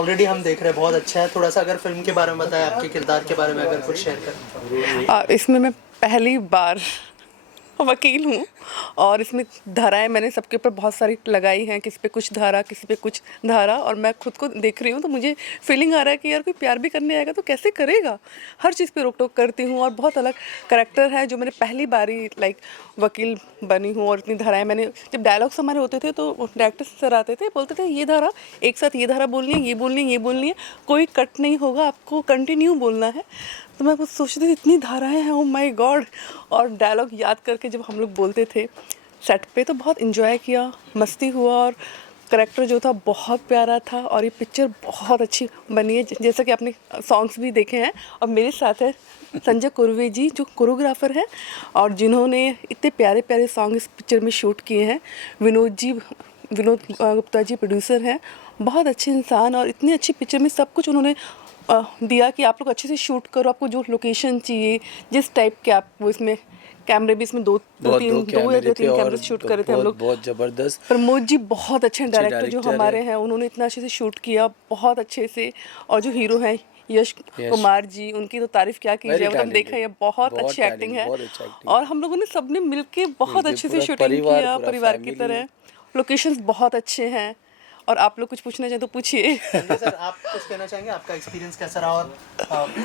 Already हम देख रहे हैं, बहुत अच्छा है। थोड़ा सा अगर फिल्म के बारे में बताएं, आपके किरदार के बारे में अगर कुछ शेयर करें। इसमें मैं पहली बार वकील हूँ और इसमें धाराएं मैंने सबके ऊपर बहुत सारी लगाई हैं, किसी पे कुछ धारा, किसी पे कुछ धारा, और मैं खुद को देख रही हूँ तो मुझे फीलिंग आ रहा है कि यार कोई प्यार भी करने आएगा तो कैसे करेगा। हर चीज़ पे रोक टोक करती हूँ और बहुत अलग करेक्टर है जो मैंने पहली बारी वकील बनी हूँ। और इतनी धाराएं मैंने, जब डायलॉग्स हमारे होते थे तो डायरेक्टर सर आते थे, बोलते थे ये धारा एक साथ, ये धारा बोलनी है, ये बोलनी है, ये बोलनी है, कोई कट नहीं होगा, आपको कंटिन्यू बोलना है। तो मैं कुछ सोचती थी इतनी धाराएं हैं, ओ माय गॉड। और डायलॉग याद करके जब हम लोग बोलते थे सेट पे तो बहुत इन्जॉय किया, मस्ती हुआ, और करेक्टर जो था बहुत प्यारा था। और ये पिक्चर बहुत अच्छी बनी है, जैसा कि आपने सॉन्ग्स भी देखे हैं। और मेरे साथ है संजय कुरवे जी जो कोरियोग्राफर हैं और जिन्होंने इतने प्यारे प्यारे सॉन्ग इस पिक्चर में शूट किए हैं। विनोद गुप्ता जी प्रोड्यूसर हैं, बहुत अच्छे इंसान, और इतनी अच्छी पिक्चर में सब कुछ उन्होंने दिया कि आप लोग अच्छे से शूट करो, आपको जो लोकेशन चाहिए, जिस टाइप के आपको इसमें कैमरे भी, इसमें दो या तीन कैमरे शूट करे थे हम लोग। बहुत जबरदस्त। प्रमोद जी बहुत अच्छे डायरेक्टर जो हमारे हैं, उन्होंने इतना अच्छे से शूट किया, बहुत अच्छे से। और जो हीरो हैं यश कुमार जी, उनकी तो तारीफ क्या की जाए, मतलब देखा है बहुत अच्छी एक्टिंग है। और हम लोगों ने सबने मिलके बहुत अच्छे से शूटिंग किया, परिवार की तरह। लोकेशंस बहुत अच्छे हैं। और आप लोग कुछ पूछना चाहें तो पूछिए। सर, आप कुछ कहना चाहेंगे, आपका एक्सपीरियंस कैसा रहा? और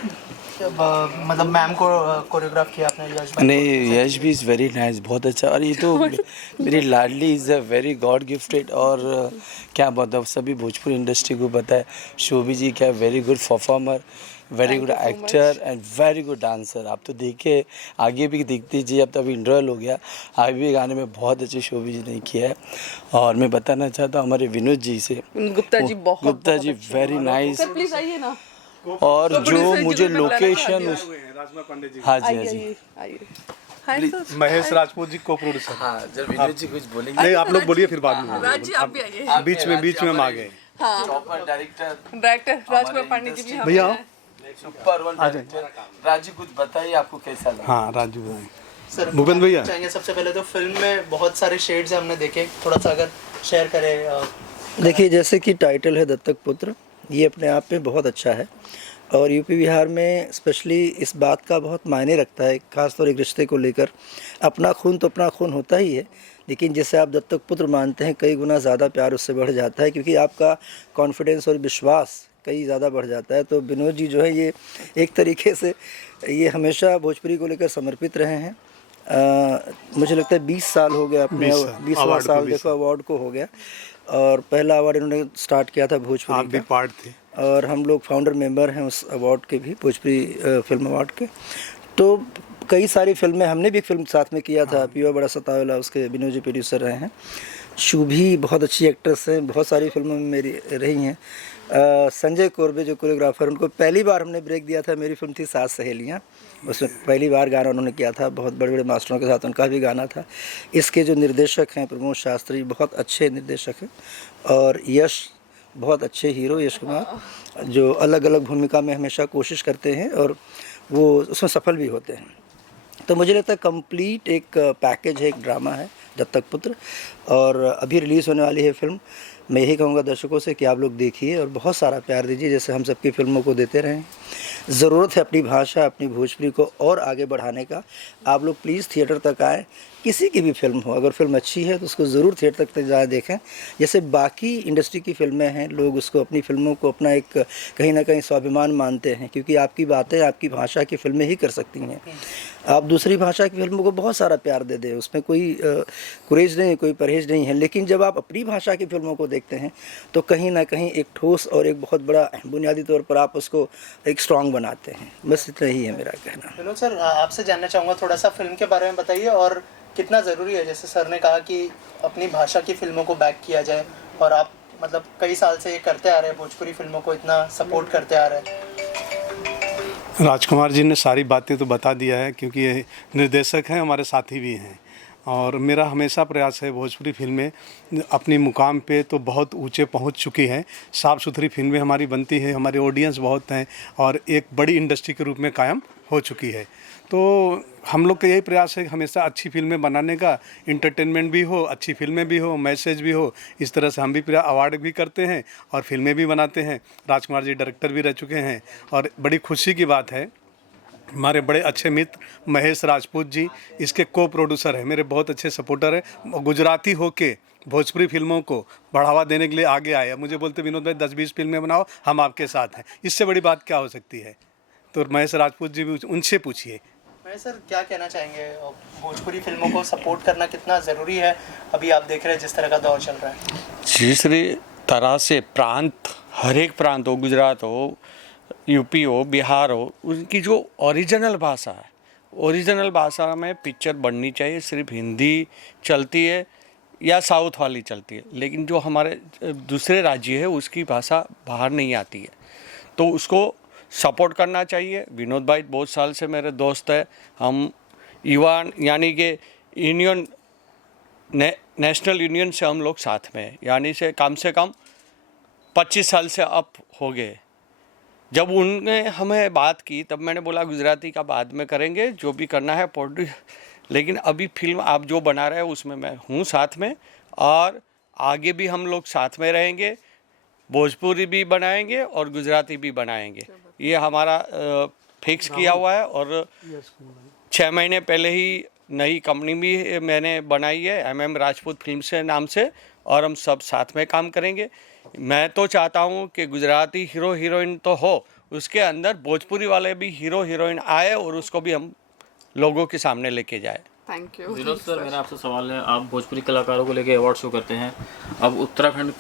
मतलब मैम को कोरियोग्राफ किया आपने, यश भाई? नहीं, यश भी इज़ वेरी नाइस, बहुत अच्छा। और ये तो मेरी लाडली is a very God gifted. और क्या बताओ, सभी भोजपुरी इंडस्ट्री को पता है शोभी जी क्या very good performer, very good actor and very good dancer. आप तो देखे, आगे भी दिख दीजिए, अब तो अभी इंटरवल हो गया, आगे भी गाने में बहुत अच्छे शोभी जी ने किया है। और मैं बताना चाहता हूँ हमारे विनोद जी से, Gupta ji very nice. Please आइए ना। और जो मुझे लोकेशन, हाँ जी, हाँ जी, महेश राजपूत जी को प्रोड्यूसर। हाँ, जब विनोद जी कुछ बोलेंगे। नहीं, आप लोग बोलिए फिर बाद में। राज जी आप भी आइए। बीच में हम आ गए। डायरेक्टर राजकुमार पांडे जी भी भैया सुपर वन डायरेक्टर। राजू कुछ बताइए आपको कैसा लगा? हाँ, राजू भाई। सर, भूपेंद्र भैया चाहेंगे सबसे पहले तो फिल्म में बहुत सारे शेड्स हमने देखे, थोड़ा सा अगर शेयर करें। देखिए, जैसे कि टाइटल है दत्तक पुत्र, ये अपने आप में बहुत अच्छा है। और यूपी बिहार में स्पेशली इस बात का बहुत मायने रखता है, ख़ासतौर एक रिश्ते को लेकर। अपना खून तो अपना खून होता ही है, लेकिन जैसे आप दत्तक पुत्र मानते हैं, कई गुना ज़्यादा प्यार उससे बढ़ जाता है, क्योंकि आपका कॉन्फिडेंस और विश्वास कई ज़्यादा बढ़ जाता है। तो विनोद जी जो है, ये एक तरीके से ये हमेशा भोजपुरी को लेकर समर्पित रहे हैं। मुझे लगता है 20 साल हो गया, अपने 20वां साल देखो अवार्ड को हो गया। और पहला अवार्ड इन्होंने स्टार्ट किया था भोजपुरी आप भी पार्ट थे, और हम लोग फाउंडर मेंबर हैं उस अवार्ड के भी, भोजपुरी फिल्म अवार्ड के। तो कई सारी फिल्में, हमने भी एक फिल्म साथ में किया था, पीवा बड़ा सतावेला, उसके विनोद जी प्रोड्यूसर रहे हैं। शुभी बहुत अच्छी एक्ट्रेस हैं, बहुत सारी फिल्मों में मेरी रही हैं। संजय कोरबे जो कोरियोग्राफर, उनको पहली बार हमने ब्रेक दिया था, मेरी फिल्म थी सात सहेलियाँ, उसमें पहली बार गाना उन्होंने किया था, बहुत बड़े बड़े मास्टरों के साथ उनका भी गाना था। इसके जो निर्देशक हैं प्रमोद शास्त्री, बहुत अच्छे निर्देशक हैं। और यश बहुत अच्छे हीरो, यश कुमार, जो अलग अलग भूमिका में हमेशा कोशिश करते हैं और वो उसमें सफल भी होते हैं। तो मुझे लगता है कंप्लीट एक पैकेज है, एक ड्रामा है दत्तक पुत्र। और अभी रिलीज़ होने वाली है फिल्म। मैं यही कहूँगा दर्शकों से कि आप लोग देखिए और बहुत सारा प्यार दीजिए, जैसे हम सबकी फिल्मों को देते रहें। ज़रूरत है अपनी भाषा, अपनी भोजपुरी को और आगे बढ़ाने का। आप लोग प्लीज़ थिएटर तक आएँ, किसी की भी फिल्म हो, अगर फिल्म अच्छी है तो उसको ज़रूर थिएटर तक जाए देखें। जैसे बाकी इंडस्ट्री की फिल्में हैं, लोग उसको, अपनी फिल्मों को अपना एक कहीं ना कहीं स्वाभिमान मानते हैं, क्योंकि आपकी बातें आपकी भाषा की फिल्में ही कर सकती हैं। आप दूसरी भाषा की फिल्मों को बहुत सारा प्यार दे दें, उसमें कोई गुरेज नहीं, कोई परहेज नहीं है, लेकिन जब आप अपनी भाषा की फिल्मों को देखते हैं तो कहीं ना कहीं एक ठोस और एक बहुत बड़ा बुनियादी तौर पर आप उसको एक स्ट्रॉन्ग बनाते हैं। बस इतना ही है मेरा कहना। विनोद सर, आपसे जानना चाहूँगा थोड़ा सा फिल्म के बारे में बताइए, और कितना ज़रूरी है, जैसे सर ने कहा कि अपनी भाषा की फिल्मों को बैक किया जाए, और आप मतलब कई साल से ये करते आ रहे हैं, भोजपुरी फिल्मों को इतना सपोर्ट करते आ रहे हैं। राजकुमार जी ने सारी बातें तो बता दिया है, क्योंकि ये निर्देशक हैं, हमारे साथी भी हैं। और मेरा हमेशा प्रयास है, भोजपुरी फिल्में अपनी मुकाम पे तो बहुत ऊंचे पहुंच चुकी हैं, साफ़ सुथरी फिल्में हमारी बनती हैं, हमारे ऑडियंस बहुत हैं और एक बड़ी इंडस्ट्री के रूप में कायम हो चुकी है। तो हम लोग का यही प्रयास है कि हमेशा अच्छी फिल्में बनाने का, इंटरटेनमेंट भी हो, अच्छी फिल्में भी हो, मैसेज भी हो। इस तरह से हम भी अवार्ड भी करते हैं और फिल्में भी बनाते हैं। राजकुमार जी डायरेक्टर भी रह चुके हैं और बड़ी खुशी की बात है हमारे बड़े अच्छे मित्र महेश राजपूत जी इसके को प्रोड्यूसर है, मेरे बहुत अच्छे सपोर्टर है। गुजराती होके भोजपुरी फिल्मों को बढ़ावा देने के लिए आगे आए। अब मुझे बोलते विनोद भाई 10-20 फिल्में बनाओ, हम आपके साथ हैं। इससे बड़ी बात क्या हो सकती है? तो महेश राजपूत जी भी उनसे पूछिए। मैं सर क्या कहना चाहेंगे, भोजपुरी फिल्मों को सपोर्ट करना कितना ज़रूरी है? अभी आप देख रहे हैं जिस तरह का दौर चल रहा है। तीसरी तरह से प्रांत, हर एक प्रांत हो, गुजरात हो, यूपी हो, बिहार हो, उनकी जो ओरिजिनल भाषा है, ओरिजिनल भाषा में पिक्चर बननी चाहिए। सिर्फ हिंदी चलती है या साउथ वाली चलती है, लेकिन जो हमारे दूसरे राज्य है उसकी भाषा बाहर नहीं आती है, तो उसको सपोर्ट करना चाहिए। विनोद भाई बहुत साल से मेरे दोस्त है, हम युवा यानी कि यूनियन नेशनल यूनियन से हम लोग साथ में हैं, यानी से कम 25 साल से अब हो गए। जब उनने हमें बात की तब मैंने बोला गुजराती का बाद में करेंगे, जो भी करना है प्रोड्यूस, लेकिन अभी फिल्म आप जो बना रहे हो उसमें मैं हूँ साथ में, और आगे भी हम लोग साथ में रहेंगे। भोजपुरी भी बनाएंगे और गुजराती भी बनाएंगे, ये हमारा फिक्स किया हुआ है। और 6 महीने पहले ही नई कंपनी भी मैंने बनाई है, MM राजपूत फिल्म से नाम से, और हम सब साथ में काम करेंगे। मैं तो चाहता हूँ कि गुजराती हीरो हीरोइन तो हो, उसके अंदर भोजपुरी वाले भी हीरो हीरोइन आए और उसको भी हम लोगों के सामने लेके जाए। थैंक यू विनोद सर, मेरा आपसे सवाल है, आप भोजपुरी कलाकारों को लेके अवार्ड शो करते हैं, अब उत्तराखंड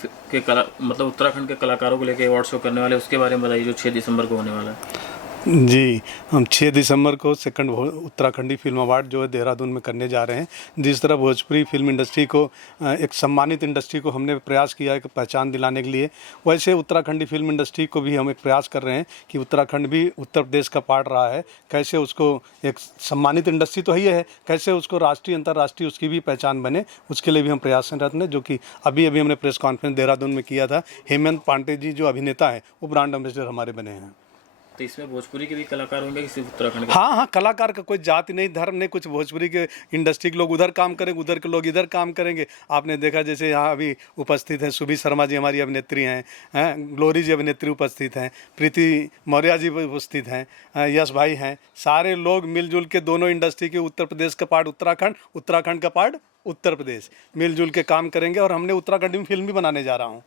के कलाकारों को लेके अवार्ड शो करने वाले, उसके बारे में बताइए जो 6 दिसंबर को होने वाला है। जी, हम 6 दिसंबर को सेकंड उत्तराखंडी फिल्म अवार्ड जो है देहरादून में करने जा रहे हैं। जिस तरह भोजपुरी फिल्म इंडस्ट्री को एक सम्मानित इंडस्ट्री को हमने प्रयास किया है कि पहचान दिलाने के लिए, वैसे उत्तराखंडी फिल्म इंडस्ट्री को भी हम एक प्रयास कर रहे हैं कि उत्तराखंड भी उत्तर प्रदेश का पार्ट रहा है, कैसे उसको एक सम्मानित इंडस्ट्री तो ही है, कैसे उसको राष्ट्रीय अंतर्राष्ट्रीय उसकी भी पहचान बने, उसके लिए भी हम प्रयासरत हैं। जो कि अभी हमने प्रेस कॉन्फ्रेंस देहरादून में किया था। हेमंत पांडे जी जो अभिनेता हैं वो ब्रांड एम्बेसडर हमारे बने हैं। तो इसमें भोजपुरी के भी कलाकार होंगे कि सिर्फ उत्तराखंड के? हाँ, कलाकार का कोई जाति नहीं, धर्म नहीं, कुछ भोजपुरी के इंडस्ट्री के लोग उधर काम करेंगे, उधर के लोग इधर काम करेंगे। आपने देखा जैसे यहाँ अभी उपस्थित हैं सुभी शर्मा जी हमारी अभिनेत्री हैं, ग्लोरी जी अभिनेत्री उपस्थित हैं, प्रीति मौर्य जी उपस्थित हैं, यश भाई हैं। सारे लोग मिलजुल के दोनों इंडस्ट्री के, उत्तर प्रदेश का पार्ट उत्तराखंड, उत्तराखंड का पार्ट उत्तर प्रदेश, मिलजुल के काम करेंगे। और हमने उत्तराखंड में फिल्म भी बनाने जा रहा हूँ,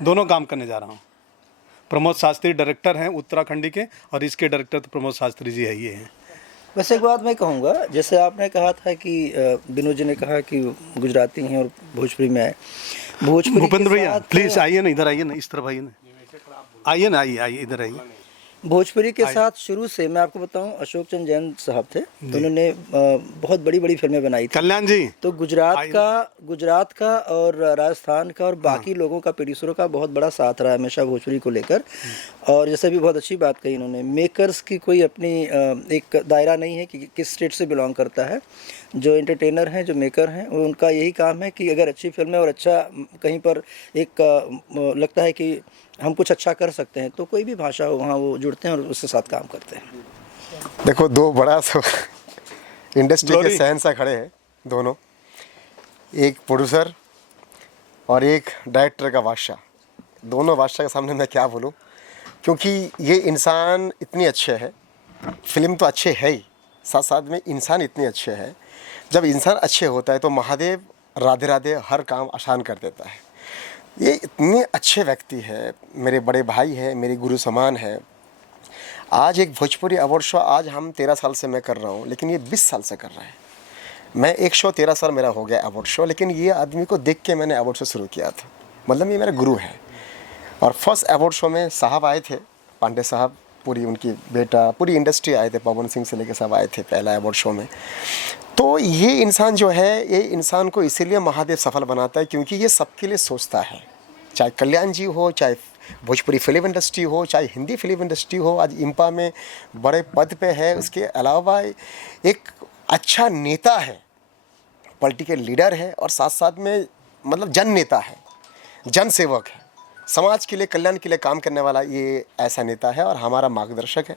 दोनों काम करने जा रहा हूँ। प्रमोद शास्त्री डायरेक्टर हैं उत्तराखंडी के, और इसके डायरेक्टर तो प्रमोद शास्त्री जी है, ये हैं। वैसे एक बात मैं कहूँगा, जैसे आपने कहा था कि विनोद जी ने कहा कि गुजराती हैं और भोजपुरी में आए, भोजपुरी भूपेंद्र के भैया साथ प्लीज़ आइए ना, इधर आइए ना, इस तरफ आइए ना, आइए ना, आइए इधर आइए। भोजपुरी के साथ शुरू से मैं आपको बताऊं, अशोक चंद्र जैन साहब थे, तो उन्होंने बहुत बड़ी बड़ी फिल्में बनाई थी। कल्याण जी तो गुजरात का और राजस्थान का और बाकी लोगों का, प्रोड्यूसरों का बहुत बड़ा साथ रहा है हमेशा भोजपुरी को लेकर। और जैसे भी बहुत अच्छी बात कही इन्होंने, मेकर्स की कोई अपनी एक दायरा नहीं है कि किस स्टेट से बिलोंग करता है। जो एंटरटेनर हैं, जो मेकर हैं, उनका यही काम है कि अगर अच्छी फिल्में और अच्छा कहीं पर एक लगता है कि हम कुछ अच्छा कर सकते हैं, तो कोई भी भाषा हो वहाँ वो जुड़ते हैं और उसके साथ काम करते हैं। देखो, दो बड़ा इंडस्ट्री के शहंशाह खड़े हैं दोनों, एक प्रोड्यूसर और एक डायरेक्टर का बादशाह। दोनों बादशाह के सामने मैं क्या बोलूं, क्योंकि ये इंसान इतने अच्छे हैं, फिल्म तो अच्छे है ही, साथ साथ में इंसान इतने अच्छे हैं। जब इंसान अच्छे होता है तो महादेव राधे राधे हर काम आसान कर देता है। ये इतने अच्छे व्यक्ति हैं, मेरे बड़े भाई हैं, मेरे गुरु समान हैं। आज एक भोजपुरी अवार्ड शो आज हम 13 साल से मैं कर रहा हूँ, लेकिन ये 20 साल से कर रहा है। मैं एक शो 13 साल मेरा हो गया अवार्ड शो, लेकिन ये आदमी को देख के मैंने अवार्ड शो शुरू किया था, मतलब ये मेरा गुरु है। और फर्स्ट अवार्ड शो में साहब आए थे, पांडे साहब, पूरी उनकी बेटा, पूरी इंडस्ट्री आए थे, पवन सिंह से लेकर सब आए थे पहला अवार्ड शो में। तो ये इंसान जो है, ये इंसान को इसीलिए महादेव सफल बनाता है क्योंकि ये सबके लिए सोचता है। चाहे कल्याण जी हो, चाहे भोजपुरी फिल्म इंडस्ट्री हो, चाहे हिंदी फिल्म इंडस्ट्री हो, आज इम्पा में बड़े पद पे है। उसके अलावा एक अच्छा नेता है, पॉलिटिकल लीडर है, और साथ साथ में मतलब जन नेता है, जन सेवक है, समाज के लिए, कल्याण के लिए काम करने वाला ये ऐसा नेता है और हमारा मार्गदर्शक है।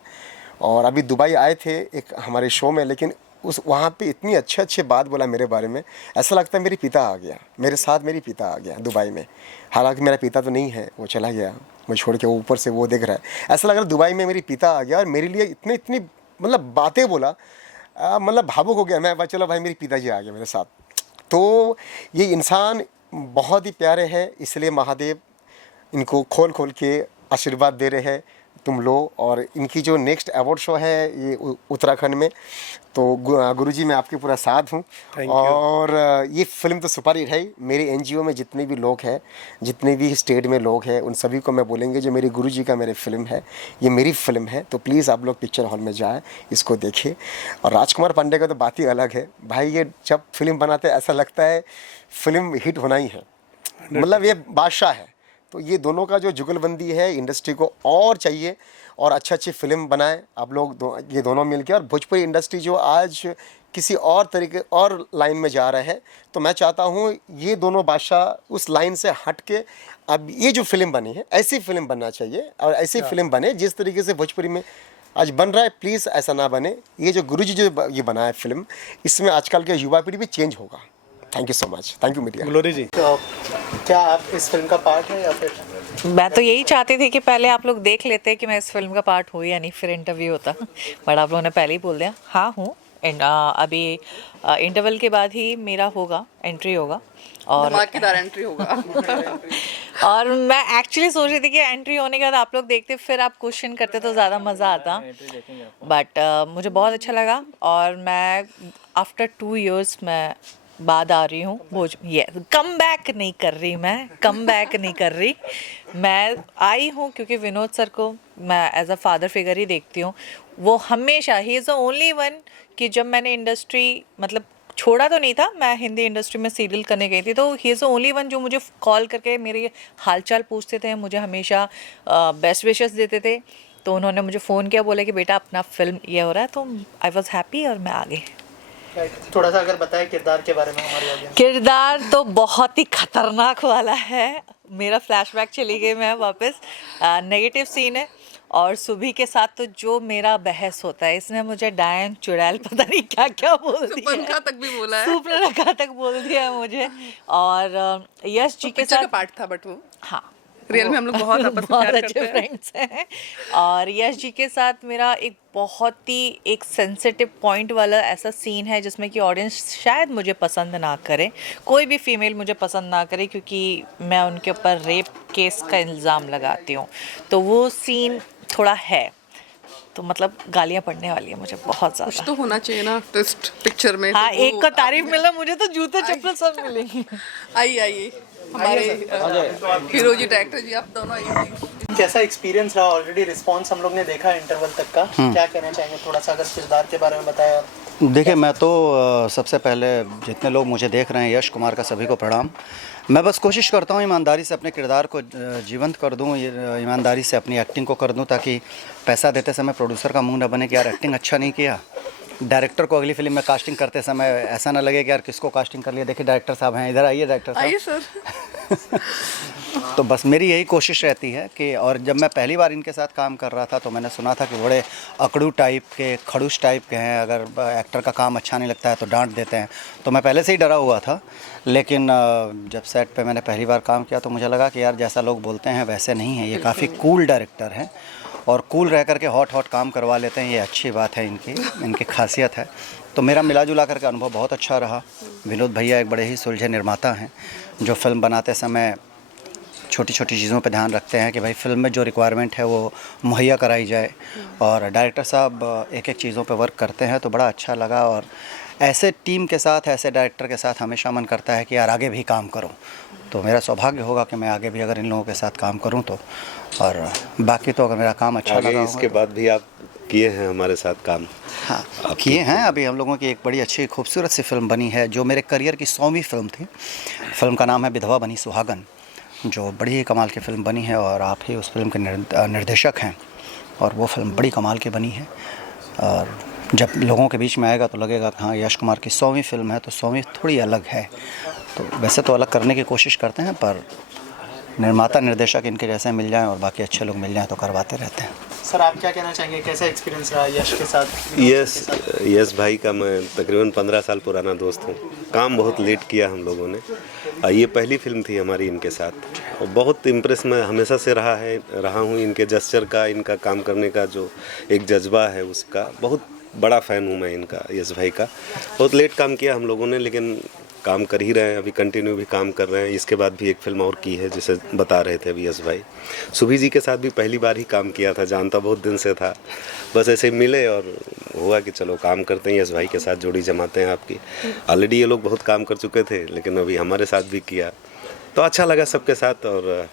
और अभी दुबई आए थे एक हमारे शो में, लेकिन उस वहाँ पे इतनी अच्छे बात बोला मेरे बारे में, ऐसा लगता है मेरे पिता आ गया, मेरे साथ मेरी पिता आ गया दुबई में। हालांकि मेरा पिता तो नहीं है, वो चला गया मुझे छोड़ के, ऊपर से वो देख रहा है। ऐसा लग रहा है दुबई में मेरी पिता आ गया और मेरे लिए इतनी मतलब बातें बोला, मतलब भावुक हो गया मैं। चलो भाई मेरी पिताजी आ गए मेरे साथ। तो ये इंसान बहुत ही प्यारे हैं, इसलिए महादेव इनको खोल खोल के आशीर्वाद दे रहे हैं तुम लो। और इनकी जो नेक्स्ट अवार्ड शो है ये उत्तराखंड में, तो गुरुजी मैं आपके पूरा साथ हूँ। और ये फिल्म तो सुपर हिट है। मेरे एनजीओ में जितने भी लोग हैं, जितने भी स्टेट में लोग हैं, उन सभी को मैं बोलेंगे जो मेरे गुरुजी का मेरे फिल्म है, ये मेरी फिल्म है, तो प्लीज़ आप लोग पिक्चर हॉल में जाएं, इसको देखें। और राजकुमार पांडे का तो बात ही अलग है भाई, ये जब फिल्म बनाते हैं ऐसा लगता है फिल्म हिट होना ही है, मतलब ये बादशाह है। तो ये दोनों का जो जुगलबंदी है इंडस्ट्री को और चाहिए, और अच्छी फिल्म बनाएं आप लोग ये दोनों मिलके। और भोजपुरी इंडस्ट्री जो आज किसी और तरीके और लाइन में जा रहा है, तो मैं चाहता हूँ ये दोनों बादशाह उस लाइन से हट के अब ये जो फिल्म बनी है ऐसी फिल्म बनना चाहिए, और ऐसी फिल्म बने जिस तरीके से भोजपुरी में आज बन रहा है। प्लीज़ ऐसा ना बने। ये जो गुरुजी जो ये बनाया फिल्म, इसमें आजकल के युवा पीढ़ी भी चेंज होगा। Thank you so much. Thank you media. Glory ji, तो क्या आप इस फिल्म का पार्ट है या फिर? मैं तो यही चाहती थी कि पहले आप लोग देख लेते कि मैं इस फिल्म का पार्ट हूँ या नहीं, फिर इंटरव्यू होता। बट आप लोगों ने पहले ही बोल दिया हाँ हूँ। अभी इंटरवल के बाद ही मेरा होगा, एंट्री होगा। और धमाकेदार एंट्री होगा। और मैं एक्चुअली सोच रही थी कि एंट्री होने के बाद आप लोग देखते, फिर आप क्वेश्चन करते तो ज़्यादा मज़ा आता। बट मुझे बहुत अच्छा लगा, और मैं आफ्टर 2 years मैं बाद आ रही हूँ ये कम बैक नहीं कर रही, मैं कम बैक नहीं कर रही। मैं आई हूँ क्योंकि विनोद सर को मैं एज अ फादर फिगर ही देखती हूँ। वो हमेशा he is the only one कि जब मैंने इंडस्ट्री मतलब छोड़ा तो नहीं था, मैं हिंदी इंडस्ट्री में सीरियल करने गई थी, तो he is the only one जो मुझे कॉल करके मेरे हालचाल पूछते थे, मुझे हमेशा बेस्ट विशेस देते थे। तो उन्होंने मुझे फ़ोन किया, बोले कि बेटा अपना फिल्म ये हो रहा है, तो आई वॉज हैप्पी और मैं आ गई। थोड़ा सा अगर बताएं किरदार के बारे में हमारी ऑडियंस। किरदार तो बहुत ही खतरनाक वाला है। मेरा फ्लैशबैक चली गई मैं वापस। नेगेटिव सीन है, और सुबह के साथ तो जो मेरा बहस होता है, इसने मुझे डायन चुड़ैल पता नहीं क्या क्या बोल दिया है, तक भी बोला है, सुपरनखा तक बोल दिया है मुझे। और यश जी के साथ पार्ट था, बट वो हाँ रियल में हम लोग बहुत आपस में बहुत प्यार अच्छे करते हैं। फ्रेंड्स हैं। और यश जी के साथ मेरा एक बहुत ही एक सेंसिटिव पॉइंट वाला ऐसा सीन है जिसमें कि ऑडियंस शायद मुझे पसंद ना करे, कोई भी फीमेल मुझे पसंद ना करे, क्योंकि मैं उनके ऊपर रेप केस का इल्ज़ाम लगाती हूँ। तो वो सीन थोड़ा है, तो मतलब गालियाँ पड़ने वाली है मुझे बहुत कुछ ज़्यादा। तो होना चाहिए ना ट्विस्ट पिक्चर में। हाँ, तो एक वो को तारीफ मिला, मुझे तो जूते चप्पल सब मिलेंगे। आइए हमारे हीरो जी, डायरेक्टर जी, आप दोनों आइए। कैसा एक्सपीरियंस रहा? ऑलरेडी रिस्पांस हम लोग ने देखा इंटरवल तक का, क्या कहना चाहेंगे? थोड़ा सा अगर किरदार के बारे में बताया। देखिए, मैं तो सबसे पहले जितने लोग मुझे देख रहे हैं, यश कुमार का सभी को प्रणाम। मैं बस कोशिश करता हूँ ईमानदारी से अपने किरदार को जीवंत कर दूँ, ईमानदारी से अपनी एक्टिंग को कर दूँ, ताकि पैसा देते समय प्रोड्यूसर का मुंह न बने कि यार एक्टिंग अच्छा नहीं किया। डायरेक्टर को अगली फिल्म में कास्टिंग करते समय ऐसा ना लगे कि यार किसको कास्टिंग कर लिया। देखिए डायरेक्टर साहब हैं, इधर आइए डायरेक्टर साहब। आइए सर। तो बस मेरी यही कोशिश रहती है कि, और जब मैं पहली बार इनके साथ काम कर रहा था तो मैंने सुना था कि बड़े अकड़ू टाइप के, खड़ूस टाइप के हैं, अगर एक्टर का काम अच्छा नहीं लगता है तो डांट देते हैं। तो मैं पहले से ही डरा हुआ था, लेकिन जब सेट पे मैंने पहली बार काम किया तो मुझे लगा कि यार जैसा लोग बोलते हैं वैसे नहीं है, ये काफ़ी कूल डायरेक्टर हैं, और कूल रह करके हॉट काम करवा लेते हैं। ये अच्छी बात है, इनकी खासियत है। तो मेरा मिला जुला करके अनुभव बहुत अच्छा रहा। विनोद भैया एक बड़े ही सुलझे निर्माता हैं, जो फिल्म बनाते समय छोटी छोटी चीज़ों पे ध्यान रखते हैं कि भाई फिल्म में जो रिक्वायरमेंट है वो मुहैया कराई जाए। और डायरेक्टर साहब एक एक चीज़ों पे वर्क करते हैं, तो बड़ा अच्छा लगा। और ऐसे टीम के साथ, ऐसे डायरेक्टर के साथ हमेशा मन करता है कि यार आगे भी काम करूं। तो मेरा सौभाग्य होगा कि मैं आगे भी अगर इन लोगों के साथ काम करूं तो। और बाकी तो अगर मेरा काम अच्छा लगा, इसके बाद भी आप किए हैं हमारे साथ काम? हाँ, किए हैं। अभी हम लोगों की एक बड़ी अच्छी खूबसूरत सी फिल्म बनी है, जो मेरे करियर की 100वीं फिल्म थी। फिल्म का नाम है विधवा बनी सुहागन, जो बड़ी ही कमाल की फ़िल्म बनी है, और आप ही उस फिल्म के निर्देशक हैं। और वो फिल्म बड़ी कमाल की बनी है, और जब लोगों के बीच में आएगा तो लगेगा कि हाँ, यश कुमार की 100वीं फिल्म है, तो 100वीं थोड़ी अलग है। तो वैसे तो अलग करने की कोशिश करते हैं, पर निर्माता निर्देशक इनके जैसे मिल जाएं और बाकी अच्छे लोग मिल जाएं तो करवाते रहते हैं। सर आप क्या कहना चाहेंगे, कैसा एक्सपीरियंस रहा यश के साथ? यस भाई का मैं तकरीबन 15 साल पुराना दोस्त हूँ। काम बहुत लेट किया हम लोगों ने। ये पहली फिल्म थी हमारी इनके साथ और बहुत इम्प्रेस मैं हमेशा से रहा हूँ इनके जेस्चर का, इनका काम करने का जो एक जज्बा है उसका। बहुत बड़ा फ़ैन हूँ मैं इनका, यस भाई का। बहुत लेट काम किया हम लोगों ने, लेकिन काम कर ही रहे हैं, अभी कंटिन्यू भी काम कर रहे हैं। इसके बाद भी एक फिल्म और की है जिसे बता रहे थे अभी यस भाई। सुभी जी के साथ भी पहली बार ही काम किया था, जानता बहुत दिन से था, बस ऐसे ही मिले और हुआ कि चलो काम करते हैं, यस भाई के साथ जोड़ी जमाते हैं आपकी। ऑलरेडी ये लोग बहुत काम कर चुके थे लेकिन अभी हमारे साथ भी किया तो अच्छा लगा सबके साथ। और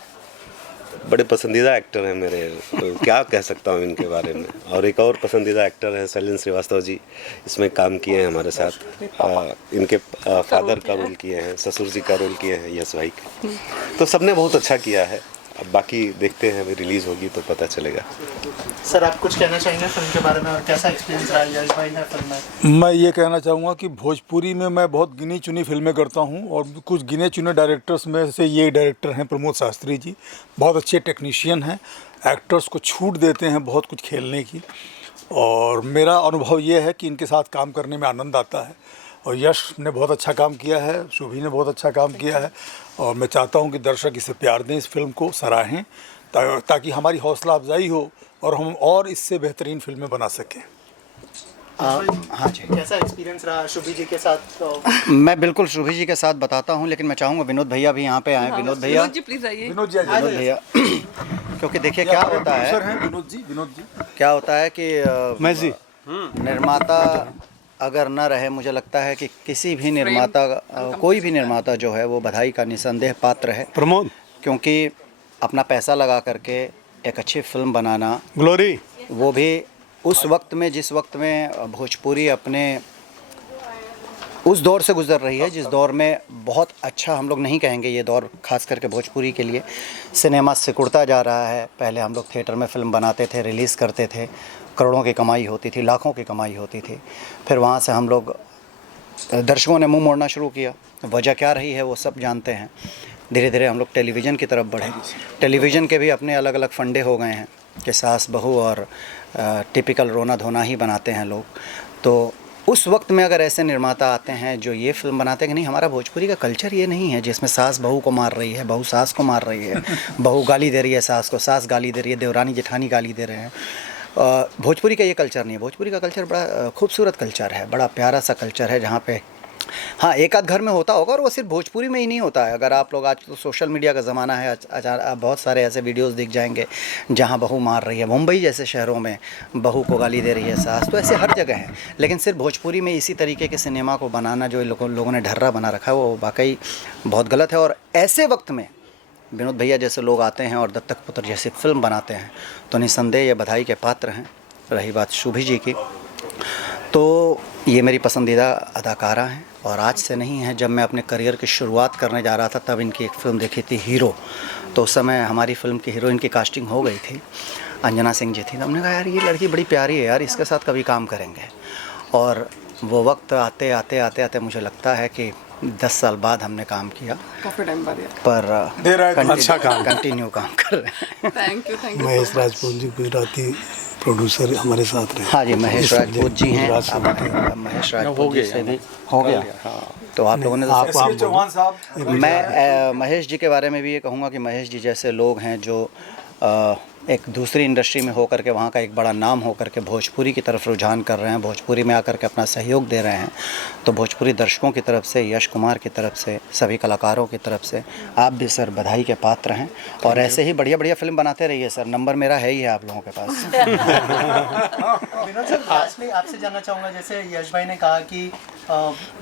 बड़े पसंदीदा एक्टर हैं मेरे, तो क्या कह सकता हूँ इनके बारे में। और एक और पसंदीदा एक्टर हैं शैलेंद्र श्रीवास्तव जी, इसमें काम किए हैं हमारे साथ। इनके फादर का रोल किए हैं, ससुर जी का रोल किए हैं यश भाई के। तो सबने बहुत अच्छा किया है। अब बाकी देखते हैं, अभी रिलीज़ होगी तो पता चलेगा। सर आप कुछ कहना चाहेंगे फिल्म के बारे में और कैसा एक्सपीरियंस रहा यश भाई है फिल्म में? मैं ये कहना चाहूँगा कि भोजपुरी में मैं बहुत गिनी चुनी फिल्में करता हूँ और कुछ गिने चुने डायरेक्टर्स में से ये डायरेक्टर हैं प्रमोद शास्त्री जी। बहुत अच्छे टेक्नीशियन हैं, एक्टर्स को छूट देते हैं बहुत कुछ खेलने की। और मेरा अनुभव ये है कि इनके साथ काम करने में आनंद आता है। और यश ने बहुत अच्छा काम किया है, शुभी ने बहुत अच्छा काम किया है और मैं चाहता हूँ कि दर्शक इसे प्यार दें, इस फिल्म को सराहें ताकि हमारी हौसला अफजाई हो और हम और इससे बेहतरीन फिल्में बना सकें। हाँ जी, कैसा एक्सपीरियंस रहा शुभी जी के साथ? मैं बिल्कुल शुभी जी के साथ बताता हूँ, लेकिन मैं चाहूँगा विनोद भैया भी यहाँ पे आए। विनोद भैया, जी प्लीज आइए। विनोद जी, विनोद भैया क्योंकि देखिए क्या होता है, विनोद जी क्या होता है कि मैं जी निर्माता अगर न रहे, मुझे लगता है कि किसी भी निर्माता कोई भी निर्माता जो है वो बधाई का निसंदेह पात्र है प्रमोद, क्योंकि अपना पैसा लगा करके एक अच्छी फिल्म बनाना, ग्लोरी, वो भी उस वक्त में जिस वक्त में भोजपुरी अपने उस दौर से गुजर रही है जिस दौर में बहुत अच्छा, हम लोग नहीं कहेंगे ये दौर खास करके भोजपुरी के लिए, सिनेमा सिकुड़ता जा रहा है। पहले हम लोग थिएटर में फ़िल्म बनाते थे, रिलीज़ करते थे, करोड़ों की कमाई होती थी, लाखों की कमाई होती थी। फिर वहाँ से हम लोग दर्शकों ने मुंह मोड़ना शुरू किया। वजह क्या रही है वो सब जानते हैं। धीरे धीरे हम लोग टेलीविज़न की तरफ बढ़े। टेलीविज़न के भी अपने अलग अलग फंडे हो गए हैं कि सास बहू और टिपिकल रोना धोना ही बनाते हैं लोग। तो उस वक्त में अगर ऐसे निर्माता आते हैं जो ये फिल्म बनाते हैं कि नहीं, हमारा भोजपुरी का कल्चर ये नहीं है जिसमें सास बहू को मार रही है, बहू सास को मार रही है, बहू गाली दे रही है सास को, सास गाली दे रही है, देवरानी जेठानी गाली दे रहे हैं। भोजपुरी का ये कल्चर नहीं है। भोजपुरी का कल्चर बड़ा खूबसूरत कल्चर है, बड़ा प्यारा सा कल्चर है, जहाँ पे हाँ एक आध घर में होता होगा और वो सिर्फ भोजपुरी में ही नहीं होता है। अगर आप लोग, आज तो सोशल मीडिया का ज़माना है, बहुत सारे ऐसे वीडियोस दिख जाएंगे जहाँ बहू मार रही है। मुंबई जैसे शहरों में बहू को गाली दे रही है सास, तो ऐसे हर जगह है। लेकिन सिर्फ भोजपुरी में इसी तरीके के सिनेमा को बनाना जो लोगों ने ढर्रा बना रखा है वो वाकई बहुत गलत है। और ऐसे वक्त में विनोद भैया जैसे लोग आते हैं और दत्तक पुत्र जैसी फिल्म बनाते हैं तो निसंदेह ये बधाई के पात्र हैं। रही बात शुभी जी की, तो ये मेरी पसंदीदा अदाकारा हैं और आज से नहीं है। जब मैं अपने करियर की शुरुआत करने जा रहा था तब इनकी एक फ़िल्म देखी थी हीरो, तो उस समय हमारी फ़िल्म की हीरोइन की कास्टिंग हो गई थी, अंजना सिंह जी थी। तो हमने कहा यार ये लड़की बड़ी प्यारी है यार, इसके साथ कभी काम करेंगे। और वो वक्त आते आते आते आते मुझे लगता है कि 10 साल बाद हमने काम किया, काफी टाइम बाद यार। पर अच्छा काम, कंटिन्यू काम कर रहे हैं। Thank you. Mahesh Rajput ji Gujarati producer हमारे साथ रहे। हाँ जी, महेश राजपूत जी हैं। महेश राजपूत जी से भी हो गया। तो आप लोगों ने तो चौहान साहब, मैं महेश जी के बारे में भी ये कहूँगा कि महेश जी जैसे लोग हैं जो एक दूसरी इंडस्ट्री में होकर के वहाँ का एक बड़ा नाम होकर के भोजपुरी की तरफ रुझान कर रहे हैं, भोजपुरी में आकर के अपना सहयोग दे रहे हैं। तो भोजपुरी दर्शकों की तरफ से, यश कुमार की तरफ से, सभी कलाकारों की तरफ से आप भी सर बधाई के पात्र हैं और ऐसे ही बढ़िया बढ़िया फिल्म बनाते रहिए सर। नंबर मेरा है ही है आप लोगों के पास। विनोद सर, लास्ट में आपसे जानना चाहूँगा, जैसे यश भाई ने कहा कि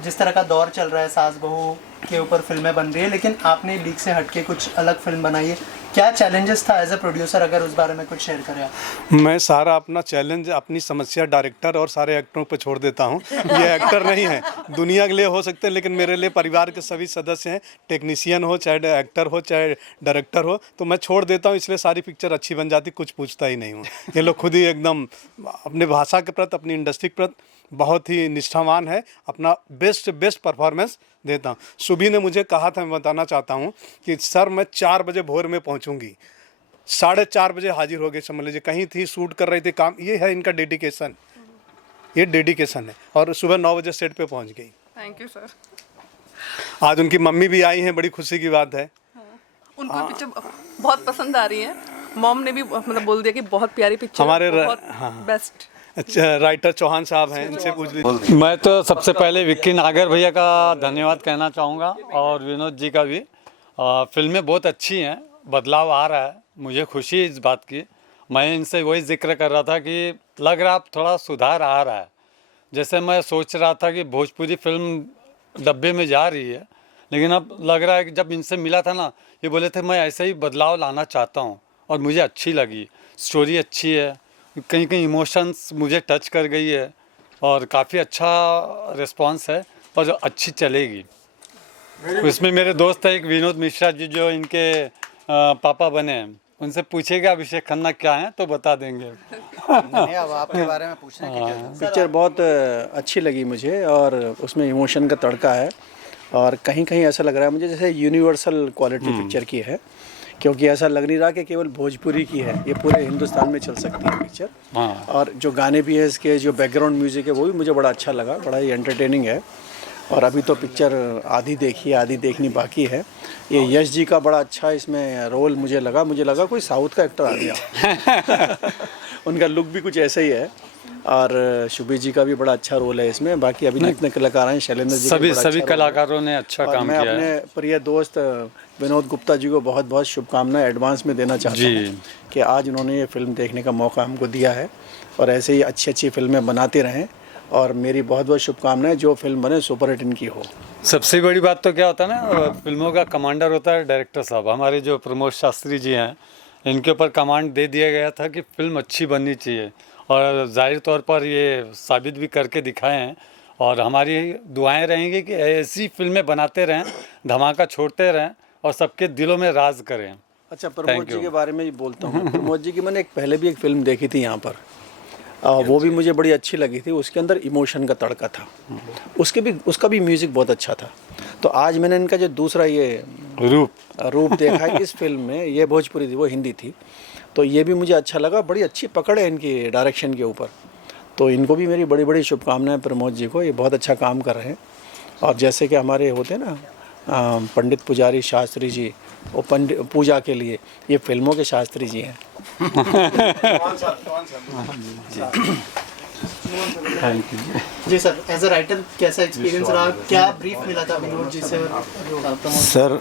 जिस तरह का दौर चल रहा है, सास बहू के ऊपर फिल्में बन रही है, लेकिन आपने लीग से हटके कुछ अलग फिल्म बनाई है। क्या चैलेंजेस था एज ए प्रोड्यूसर, अगर उस बारे में कुछ शेयर करें आप? मैं सारा अपना चैलेंज, अपनी समस्या डायरेक्टर और सारे एक्टरों पर छोड़ देता हूँ। ये एक्टर नहीं है, दुनिया के लिए हो सकते हैं, लेकिन मेरे लिए परिवार के सभी सदस्य हैं। टेक्नीशियन हो, चाहे एक्टर हो, चाहे डायरेक्टर हो, तो मैं छोड़ देता हूँ, इसलिए सारी पिक्चर अच्छी बन जाती, कुछ पूछता ही नहीं हूँ। ये लोग खुद ही एकदम अपने भाषा के प्रति, अपनी इंडस्ट्री के प्रति बहुत ही निष्ठावान है, अपना बेस्ट परफॉर्मेंस देता हूँ। सुबह ने मुझे कहा था, मैं बताना चाहता हूँ कि सर मैं 4 बजे भोर में पहुँचूँगी, 4:30 बजे हाजिर हो गए। समझ लीजिए कहीं थी, शूट कर रही थी, काम। ये है इनका डेडिकेशन, ये डेडिकेशन है। और सुबह 9 बजे सेट पे पहुँच गई। Thank you sir. आज उनकी मम्मी भी आई हैं, बड़ी खुशी की बात है। उनको पिक्चर बहुत पसंद आ रही है। मॉम ने भी मतलब बोल दिया कि बहुत प्यारी पिक्चर, हमारे बहुत हाँ। बेस्ट। अच्छा, राइटर चौहान साहब हैं, इनसे पूछ लीजिए। मैं तो सबसे पहले विक्की नागर भैया का धन्यवाद कहना चाहूँगा और विनोद जी का भी। फिल्में बहुत अच्छी हैं, बदलाव आ रहा है, मुझे खुशी है इस बात की। मैं इनसे वही जिक्र कर रहा था कि लग रहा थोड़ा सुधार आ रहा है। जैसे मैं सोच रहा था कि भोजपुरी फिल्म डब्बे में जा रही है, लेकिन अब लग रहा है कि जब इनसे मिला था ना, ये बोले थे मैं ऐसे ही बदलाव लाना चाहता हूँ और मुझे अच्छी लगी। स्टोरी अच्छी है, कहीं कहीं इमोशंस मुझे टच कर गई है और काफ़ी अच्छा रिस्पांस है और अच्छी चलेगी। इसमें मेरे दोस्त है एक विनोद मिश्रा जी, जो इनके पापा बने हैं, उनसे पूछेगा अभिषेक खन्ना क्या है तो बता देंगे। नहीं, अब आपके बारे में पूछने की क्या जरूरत है? पिक्चर बहुत अच्छी लगी मुझे और उसमें इमोशन का तड़का है और कहीं कहीं ऐसा लग रहा है मुझे जैसे यूनिवर्सल क्वालिटी पिक्चर की है, क्योंकि ऐसा लग नहीं रहा कि केवल भोजपुरी की है, ये पूरे हिंदुस्तान में चल सकती है पिक्चर। हाँ। और जो गाने भी है इसके, जो बैकग्राउंड म्यूज़िक है वो भी मुझे बड़ा अच्छा लगा, बड़ा ही एंटरटेनिंग है। और अभी तो पिक्चर आधी देखी है, आधी देखनी बाकी है। ये यश जी का बड़ा अच्छा इसमें रोल मुझे लगा कोई साउथ का एक्टर आ गया। उनका लुक भी कुछ ऐसा ही है। और शुभी जी का भी बड़ा अच्छा रोल है इसमें। बाकी अभी जितने कलाकार हैं, शैलेंद्र जी सभी कलाकारों ने अच्छा काम किया है। मैं अपने प्रिय दोस्त विनोद गुप्ता जी को बहुत बहुत शुभकामनाएं एडवांस में देना चाहता हूँ कि आज उन्होंने ये फिल्म देखने का मौका हमको दिया है और ऐसे ही अच्छी अच्छी फिल्में बनाते रहें और मेरी बहुत बहुत शुभकामनाएं, जो फिल्म बने सुपर हिट इनकी हो। सबसे बड़ी बात तो क्या होता है ना, फिल्मों का कमांडर होता है डायरेक्टर साहब। हमारे जो प्रमोद शास्त्री जी हैं, इनके ऊपर कमांड दे दिया गया था कि फिल्म अच्छी बननी चाहिए और जाहिर तौर पर ये साबित भी करके दिखाए हैं। और हमारी दुआएं रहेंगी कि ऐसी फिल्में बनाते रहें, धमाका छोड़ते रहें और सबके दिलों में राज करें। अच्छा, प्रमोद जी के बारे में ही बोलता हूँ। प्रमोद जी की मैंने पहले भी एक फिल्म देखी थी यहाँ पर, वो भी मुझे बड़ी अच्छी लगी थी। उसके अंदर इमोशन का तड़का था, उसका भी म्यूज़िक बहुत अच्छा था। तो आज मैंने इनका जो दूसरा ये रूप देखा है इस फिल्म में, ये भोजपुरी थी, वो हिंदी थी, तो ये भी मुझे अच्छा लगा। बड़ी अच्छी पकड़ है इनकी डायरेक्शन के ऊपर। तो इनको भी मेरी बड़ी बड़ी शुभकामनाएं प्रमोद जी को, ये बहुत अच्छा काम कर रहे हैं। और जैसे कि हमारे होते हैं ना पंडित पुजारी शास्त्री जी, वो पंडित पूजा के लिए, ये फिल्मों के शास्त्री जी हैं। Thank you ji sir, as a writer कैसा एक्सपीरियंस रहा, क्या ब्रीफ मिला था विनोद जी से? सर,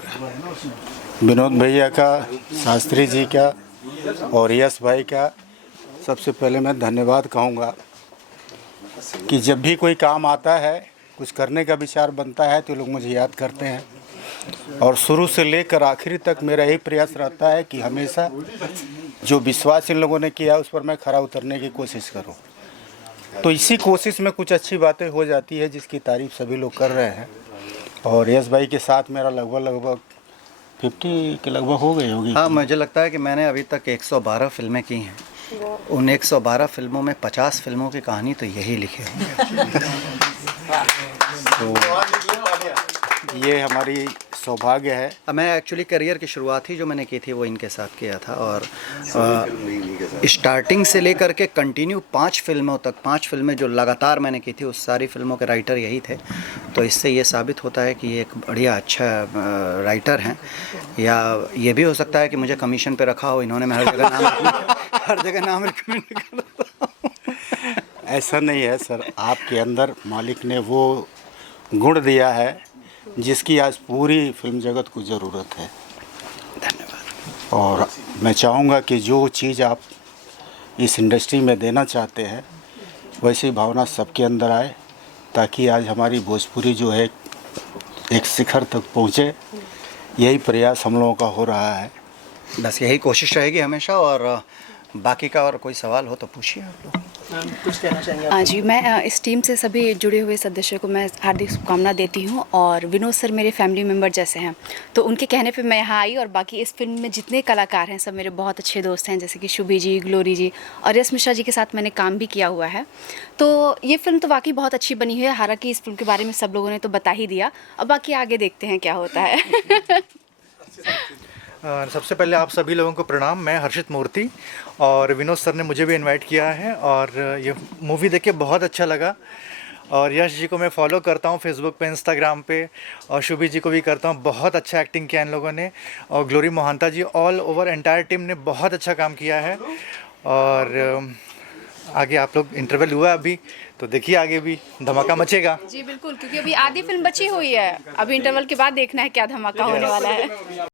विनोद भैया का, शास्त्री जी का और यश भाई का सबसे पहले मैं धन्यवाद कहूँगा कि जब भी कोई काम आता है, कुछ करने का विचार बनता है तो लोग मुझे याद करते हैं। और शुरू से लेकर आखिरी तक मेरा यही प्रयास रहता है कि हमेशा जो विश्वास इन लोगों ने किया उस पर मैं खरा उतरने की कोशिश करूं। तो इसी कोशिश में कुछ अच्छी बातें हो जाती है जिसकी तारीफ सभी लोग कर रहे हैं। और यश भाई के साथ मेरा लगभग 50 के लगभग हो गई होगी। हाँ, मुझे लगता है कि मैंने अभी तक 112 फिल्में की हैं। उन 112 फिल्मों में 50 फिल्मों की कहानी तो यही लिखे होंगे। तो ये हमारी सौभाग्य है। मैं एक्चुअली करियर की शुरुआत ही जो मैंने की थी वो इनके साथ किया था और स्टार्टिंग से लेकर के कंटिन्यू 5 फिल्मों तक, 5 फिल्में जो लगातार मैंने की थी, उस सारी फिल्मों के राइटर यही थे। तो इससे ये साबित होता है कि ये एक बढ़िया अच्छा राइटर हैं। या ये भी हो सकता है कि मुझे कमीशन पे रखा हो इन्होंने, मैं हर जगह नाम रिकमेंड कर। ऐसा नहीं है सर, आपके अंदर मालिक ने वो गुण दिया है जिसकी आज पूरी फिल्म जगत को ज़रूरत है। धन्यवाद। और मैं चाहूँगा कि जो चीज़ आप इस इंडस्ट्री में देना चाहते हैं वैसी भावना सबके अंदर आए, ताकि आज हमारी भोजपुरी जो है एक शिखर तक पहुँचे। यही प्रयास हम लोगों का हो रहा है। बस यही कोशिश रहेगी हमेशा। और बाकी का और कोई सवाल हो तो पूछिए आप लोग। कुछ कहना चाहेंगे हाँ जी, मैं इस टीम से सभी जुड़े हुए सदस्यों को मैं हार्दिक शुभकामना देती हूँ और विनोद सर मेरे फैमिली मेम्बर जैसे हैं, तो उनके कहने पे मैं यहाँ आई और बाकी इस फिल्म में जितने कलाकार हैं सब मेरे बहुत अच्छे दोस्त हैं, जैसे कि शुभी जी, ग्लोरी जी और यश मिश्रा जी के साथ मैंने काम भी किया हुआ है। तो ये फिल्म तो वाकई बहुत अच्छी बनी है, हालांकि इस फिल्म के बारे में सब लोगों ने तो बता ही दिया, अब बाकी आगे देखते हैं क्या होता है। सबसे पहले आप सभी लोगों को प्रणाम। मैं हर्षित मूर्ति और विनोद सर ने मुझे भी इनवाइट किया है और ये मूवी देख के बहुत अच्छा लगा। और यश जी को मैं फॉलो करता हूँ फेसबुक पे, इंस्टाग्राम पे, और शुभी जी को भी करता हूँ। बहुत अच्छा एक्टिंग किया इन लोगों ने और ग्लोरी मोहंता जी, ऑल ओवर एंटायर टीम ने बहुत अच्छा काम किया है। और आगे आप लोग इंटरवल हुआ अभी, तो देखिए आगे भी धमाका मचेगा। जी बिल्कुल, क्योंकि अभी आधी फिल्म बची हुई है, अभी इंटरवल के बाद देखना है क्या धमाका होने वाला है।